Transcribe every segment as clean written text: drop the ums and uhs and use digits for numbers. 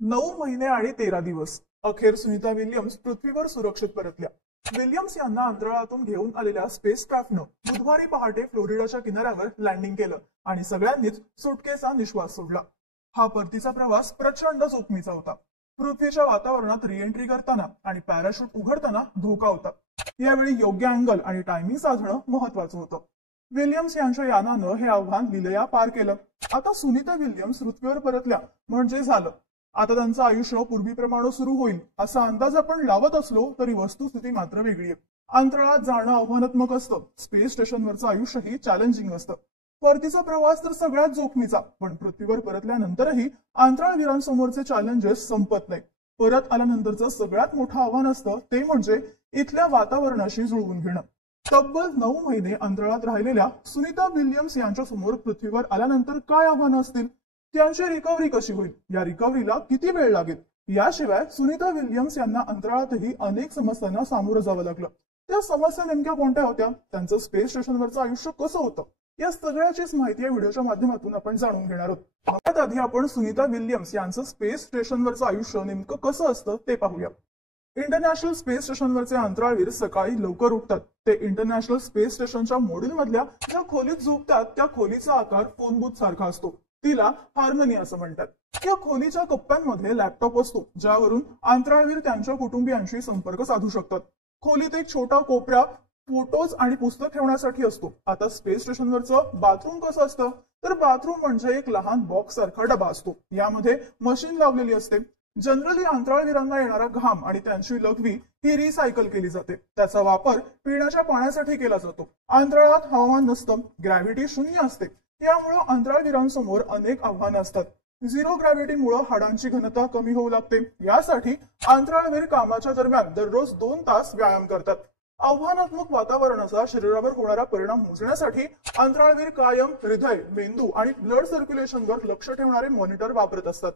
9 महिने आणि 13 दिवस अखेर सुनीता विल्यम्स पृथ्वीवर सुरक्षित परतल्या। विल्यम्स यांना अंतराळातून घेऊन आलेल्या स्पेसक्राफ्टनं बुधवारी पहाटे फ्लोरिडाच्या किनाऱ्यावर लँडिंग केलं आणि सगळ्यांनीच सुटकेचा निश्वास सोडला। हा परतीचा प्रवास प्रचंड जोखमीचा होता। पृथ्वीच्या वातावरणात रिएंट्री करताना आणि पॅराशूट उघडताना धोका होता। यावेळी योग्य अँगल आणि टायमिंग साधणं महत्वाचं होतं। विल्यम्स यांच्या यानानं हे आव्हान लिलया पार केलं। आता सुनीता विल्यम्स पृथ्वीवर परतल्या म्हणजे झालं। आता त्यांचं आयुष्य पूर्वीप्रमाणे सुरू होईल असा अंदाज आपण लावत असलो तरी वस्तुस्थिती मात्र वेगळी आहे। अंतराळात जाणं आव्हानात्मक असतं, स्पेस स्टेशनवरचं आयुष्यही चॅलेंजिंग असतं। परतीचा प्रवास तर सगळ्यात जोखमीचा, पण पृथ्वीवर परतल्यानंतरही अंतराळवीरांसमोरचे चॅलेंजेस संपत नाही। परत आल्यानंतरचं सगळ्यात मोठं आव्हान असतं ते म्हणजे इथल्या वातावरणाशी जुळवून घेणं। तब्बल 9 महिने अंतराळात राहिलेल्या सुनीता विल्यम्स यांच्या समोर पृथ्वीवर आल्यानंतर काय आव्हानं असतील, त्यांची रिकव्हरी कशी होईल, या रिकव्हरीला किती वेळ लागेल, याशिवाय सुनीता विल्यम्स यांना अंतराळातही अनेक समस्यांना सामोरं जावं लागलं। त्या समस्या नेमक्या कोणत्या होत्या, त्यांचं स्पेस स्टेशनवरचं आयुष्य कसं होतं, या सगळ्याचीच माहिती या व्हिडिओच्या माध्यमातून आपण जाणून घेणार आहोत। सगळ्यात आधी आपण सुनीता विल्यम्स यांचं स्पेस स्टेशनवरचं आयुष्य नेमकं कसं असतं ते पाहूया। इंटरनॅशनल स्पेस स्टेशनवरचे अंतराळवीर सकाळी लवकर उठतात। ते इंटरनॅशनल स्पेस स्टेशनच्या मॉड्यूल मधल्या ज्या खोलीत झोपतात त्या खोलीचा आकार फोन बूथ सारखा असतो। तिला हार्मनी असं म्हणतात। या खोलीच्या कप्प्यांमध्ये लॅपटॉप असतो ज्यावरून अंतराळवीर त्यांच्या कुटुंबियांशी संपर्क साधू शकतात। खोलीत एक छोटा कोपरा फोटोज आणि पुस्तक ठेवण्यासाठी असतो। आता स्पेस स्टेशनवरचं बाथरूम कसं असतं, तर बाथरूम म्हणजे एक लहान बॉक्स सारखा डबा असतो। यामध्ये मशीन लावलेली असते। जनरली अंतराळवीरांना येणारा घाम आणि त्यांची लघवी ही रिसायकल केली जाते। त्याचा वापर पिण्याच्या पाण्यासाठी केला जातो। अंतराळात हवामान नसतं, ग्रॅव्हिटी शून्य असते। यामुळे अंतराळवीरांसमोर अनेक आव्हानं असतात। झिरो ग्रॅव्हिटीमुळे हाडांची घनता कमी होऊ लागते। यासाठी अंतराळवीर कामाच्या दरम्यान दररोज 2 तास व्यायाम करतात। आव्हानात्मक वातावरणाचा शरीरावर होणारा परिणाम मोजण्यासाठी अंतराळवीर कायम हृदय, मेंदू आणि ब्लड सर्क्युलेशनवर लक्ष ठेवणारे मॉनिटर वापरत असतात।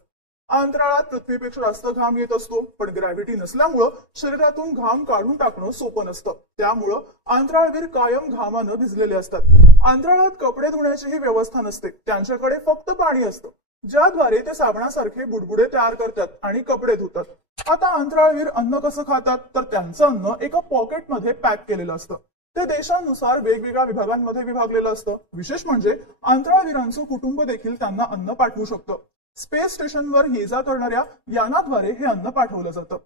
अंतराळात पृथ्वीपेक्षा जास्त घाम येत असतो, पण ग्रॅव्हिटी नसल्यामुळं शरीरातून घाम काढून टाकणं सोपं नसतं। त्यामुळं अंतराळवीर कायम घामानं भिजलेले असतात। अंतराळात कपडे धुण्याचीही व्यवस्था नसते, त्यांच्याकडे फक्त पाणी असतं, ज्याद्वारे ते साबणासारखे बुडबुडे तयार करतात आणि कपडे धुतात। आता अंतराळवीर अन्न कसं खातात, तर त्यांचं अन्न एका पॉकेटमध्ये पॅक केलेलं असतं। ते देशानुसार वेगवेगळ्या विभागांमध्ये विभागलेलं असतं। विशेष म्हणजे अंतराळवीरांचं कुटुंब देखील त्यांना अन्न पाठवू शकतं। स्पेस स्टेशनवर ये जा करणाऱ्या यानाद्वारे हे अन्न पाठवलं जातं।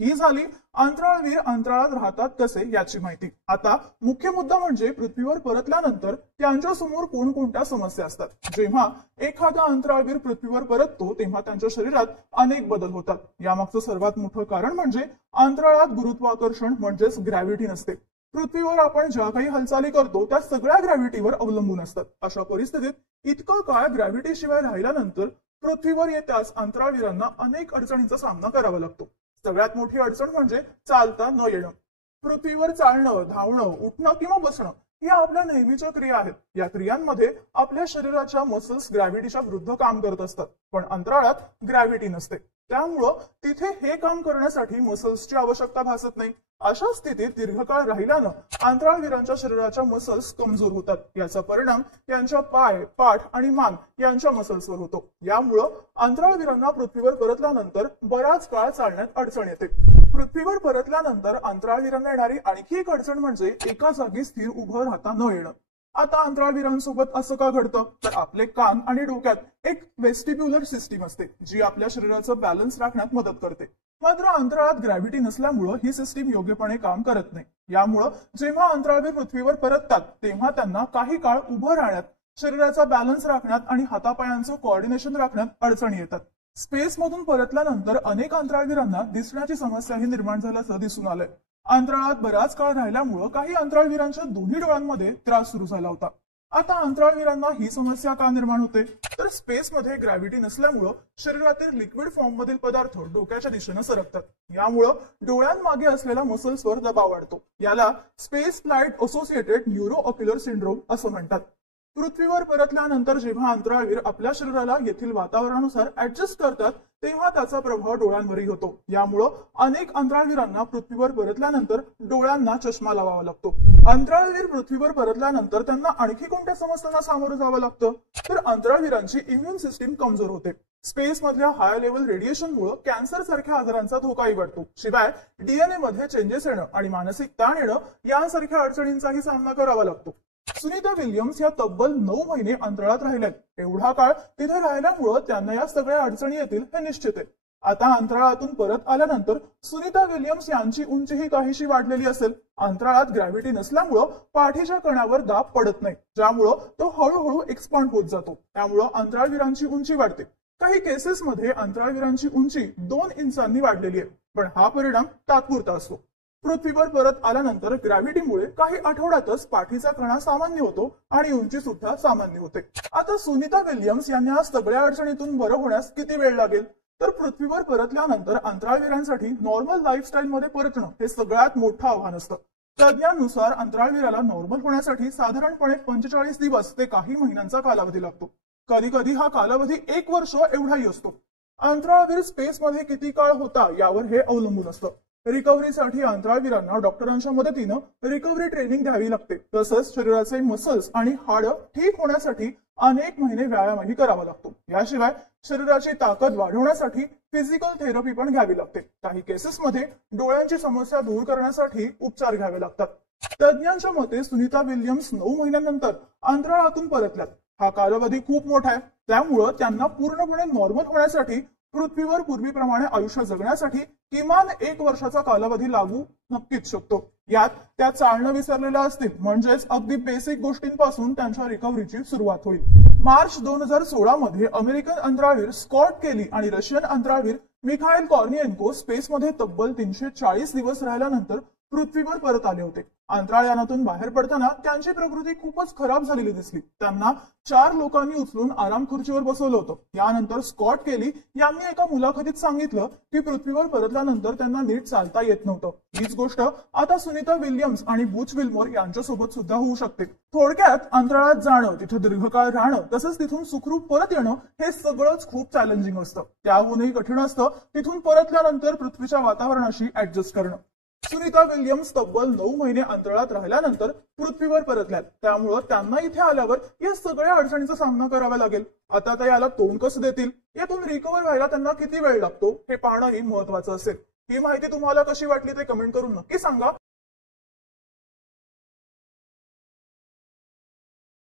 ही झाली अंतराळवीर अंतराळात राहतात कसे याची माहिती। आता मुख्य मुद्दा म्हणजे पृथ्वीवर परतल्यानंतर त्यांच्या समोर कोणकोणत्या समस्या असतात। जेव्हा एखादा अंतराळवीर पृथ्वीवर परततो तेव्हा त्यांच्या शरीरात अनेक बदल होतात। यामागचं सर्वात मोठं कारण म्हणजे अंतराळात गुरुत्वाकर्षण म्हणजेच ग्रॅव्हिटी नसते। पृथ्वीवर आपण ज्या काही हालचाली करतो त्या सगळ्या ग्रॅव्हिटीवर अवलंबून असतात। अशा परिस्थितीत इतकं काळ ग्रॅव्हिटी शिवाय राहिल्यानंतर पृथ्वीवर येताच अंतराळवीरांना अनेक अडचणींचा सामना करावा लागतो। सगळ्यात मोठी अडचण म्हणजे चालता न येणं। पृथ्वीवर चालणं, धावणं, उठणं किंवा बसणं या आपल्या नेहमीच्या क्रिया आहेत। या क्रियांमध्ये आपल्या शरीराच्या मसल्स ग्रॅव्हिटीच्या विरुद्ध काम करत असतात, पण अंतराळात ग्रॅव्हिटी नसते। त्यामुळं तिथे हे काम करण्यासाठी मसल्सची आवश्यकता भासत नाही। अशा स्थितीत दीर्घकाळ राहिल्यानं अंतराळवीरांच्या शरीराच्या मसल्स कमजोर होतात। याचा परिणाम त्यांच्या पाय, पाठ आणि मान यांच्या मसल्सवर होतो। यामुळं अंतराळवीरांना पृथ्वीवर परतल्यानंतर बराच काळ चालण्यात अडचण येते। पृथ्वीवर परतल्यानंतर अंतराळवीरांना येणारी आणखी एक अडचण म्हणजे एका जागी स्थिर उभं राहता न येणं। आता अंतराळवीरांसोबत असं का घडतं, तर आपले कान आणि डोक्यात एक वेस्टिब्युलर सिस्टीम असते जी आपल्या शरीराचं बॅलन्स राखण्यात मदत करते। मात्र अंतराळात ग्रॅव्हिटी नसल्यामुळं ही सिस्टीम योग्यपणे काम करत नाही। यामुळं जेव्हा अंतराळवीर पृथ्वीवर परततात तेव्हा त्यांना काही काळ उभं राहण्यात, शरीराचा बॅलन्स राखण्यात आणि हातापायांचं कोऑर्डिनेशन राखण्यात अडचणी येतात। स्पेसमधून परतल्यानंतर अनेक अंतराळवीरांना दिसण्याची समस्याही निर्माण झाल्याचं दिसून आलंय। अंतराळात बराच काळ राहिल्यामुळं काही अंतराळवीरांच्या दोन्ही डोळ्यांमध्ये त्रास सुरू झाला होता। आता अंतराळवीरांना ही समस्या का निर्माण होते, तर स्पेसमध्ये ग्रॅव्हिटी नसल्यामुळं शरीरातील लिक्विड फॉर्म मधील पदार्थ डोक्याच्या दिशेने सरकतात। यामुळं डोळ्यांमागे असलेल्या मसल्सवर दबाव वाढतो। याला space flight associated neuro ocular syndrome असं म्हणतात। पृथ्वीवर परतल्यानंतर जेव्हा अंतराळवीर आपल्या शरीराला येथील वातावरणानुसार ऍडजस्ट करतात तेव्हा त्याचा प्रभाव डोळ्यांवरही होतो. यामुळे अनेक अंतराळवीरांना पृथ्वीवर परतल्यानंतर डोळ्यांना चष्मा लावावा लागतो. अंतराळवीर पृथ्वीवर परतल्यानंतर त्यांना आणखी कोणत्या समस्यांना सामोरं जावं लागतं? तर अंतराळवीरांची इम्युन सिस्टीम कमजोर होते. स्पेस मधल्या हाय लेवल रेडिएशनमुळे कॅन्सर सारख्या आजारांचा धोकाही वाढतो. शिवाय डीएनए मध्ये चेंजेस येणं आणि मानसिक ताण येणं यांसारख्या अडचणींचाही सामना करावा लागतो. सुनीता विल्यम्स या तब्बल 9 महिने अंतराळात राहिल्यात. एवढा काळ तिथे राहिल्यामुळे त्यांना या सगळ्या अडचणी येतील हे निश्चित आहे. आता अंतराळातून परत आल्यानंतर सुनीता विल्यम्स यांची उंचीही काहीशी वाढलेली असेल. अंतराळात ग्रॅव्हिटी नसल्यामुळं पाठीच्या कणावर दाब पडत नाही, ज्यामुळं तो हळूहळू एक्सपांड होत जातो. त्यामुळं अंतराळवीरांची उंची वाढते. काही केसेसमध्ये अंतराळवीरांची उंची 2 इंचांनी वाढलेली आहे, पण हा परिणाम तात्पुरता असतो. पृथ्वीवर परत आल्यानंतर ग्रॅव्हिटीमुळे काही आठवड्यातच पाठीचा कणा सामान्य होतो आणि उंची सुद्धा सामान्य होते. आता सुनीता विल्यम्स यांना सगळ्या अडचणीतून बरं होण्यास किती वेळ लागेल? तर पृथ्वीवर परतल्यानंतर अंतराळवीरांसाठी नॉर्मल लाईफस्टाईल मध्ये परतणं हे सगळ्यात मोठं आव्हान असतं. तज्ञांनुसार अंतराळवीराला नॉर्मल होण्यासाठी साधारणपणे 45 दिवस ते काही महिन्यांचा कालावधी लागतो. कधी कधी हा कालावधी 1 वर्ष एवढाही असतो. अंतराळवीर स्पेसमध्ये किती काळ होता यावर हे अवलंबून असतं. रिकव्हरीसाठी अंतराळवीरांना डॉक्टरांच्या मदतीनं रिकव्हरी ट्रेनिंग द्यावी लागते. तसंच शरीराचे मसल्स आणि हाडं ठीक होण्यासाठी अनेक महिने व्यायामही करावा लागतो. याशिवाय शरीराची ताकद वाढवण्यासाठी फिजिकल थेरपी पण घ्यावी लागते. काही केसेसमध्ये डोळ्यांची समस्या दूर करण्यासाठी उपचार घ्यावे लागतात. तज्ञांच्या मते सुनीता विल्यम्स 9 महिन्यानंतर अंतराळातून परतल्यात. हा कालावधी खूप मोठा आहे. त्यामुळं त्यांना पूर्णपणे नॉर्मल होण्यासाठी पृथ्वीवर पूर्वीप्रमाणे आयुष्य जगण्यासाठी किमान 1 वर्षाचा कालावधी लागू नक्कीच शकतो. यात त्या चालणं विसरलेल्या असतील, म्हणजेच अगदी बेसिक गोष्टींपासून त्यांच्या रिकव्हरीची सुरुवात होईल. मार्च 2016 मध्ये अमेरिकन अंतराळवीर स्कॉट केली आणि रशियन अंतराळवीर मिखाईल कॉर्निएन्को स्पेसमध्ये तब्बल 340 दिवस राहिल्यानंतर पृथ्वीवर परत आले होते. अंतराळयानातून बाहेर पडताना त्यांची प्रकृती खूपच खराब झालेली दिसली. त्यांना 4 लोकांनी उचलून आराम खुर्चीवर बसवलं होतं. यानंतर स्कॉट केली यांनी एका मुलाखतीत सांगितलं की पृथ्वीवर परतल्यानंतर त्यांना नीट चालता येत नव्हतं. हीच गोष्ट आता सुनीता विल्यम्स आणि बुच विल्मोर यांच्यासोबत सुद्धा होऊ शकते. थोडक्यात अंतराळात जाणं, तिथे दीर्घकाळ राहणं, तसंच तिथून सुखरूप परत येणं हे सगळंच खूप चॅलेंजिंग असतं. त्याहूनही कठीण असतं तिथून परतल्यानंतर पृथ्वीच्या वातावरणाशी ऍडजस्ट करणं. सुनीता विल्यम्स तब्बल 9 महिने अंतराळात राहिल्यानंतर पृथ्वीवर परतल्यात. त्यामुळं त्यांना इथे आल्यावर या सगळ्या अडचणींचा सामना करावा लागेल. आता ते याला तोंड कसं देतील, यातून रिकव्हर व्हायला त्यांना किती वेळ लागतो हे पाहणंही महत्वाचं असेल. ही माहिती तुम्हाला कशी वाटली ते कमेंट करून नक्की सांगा.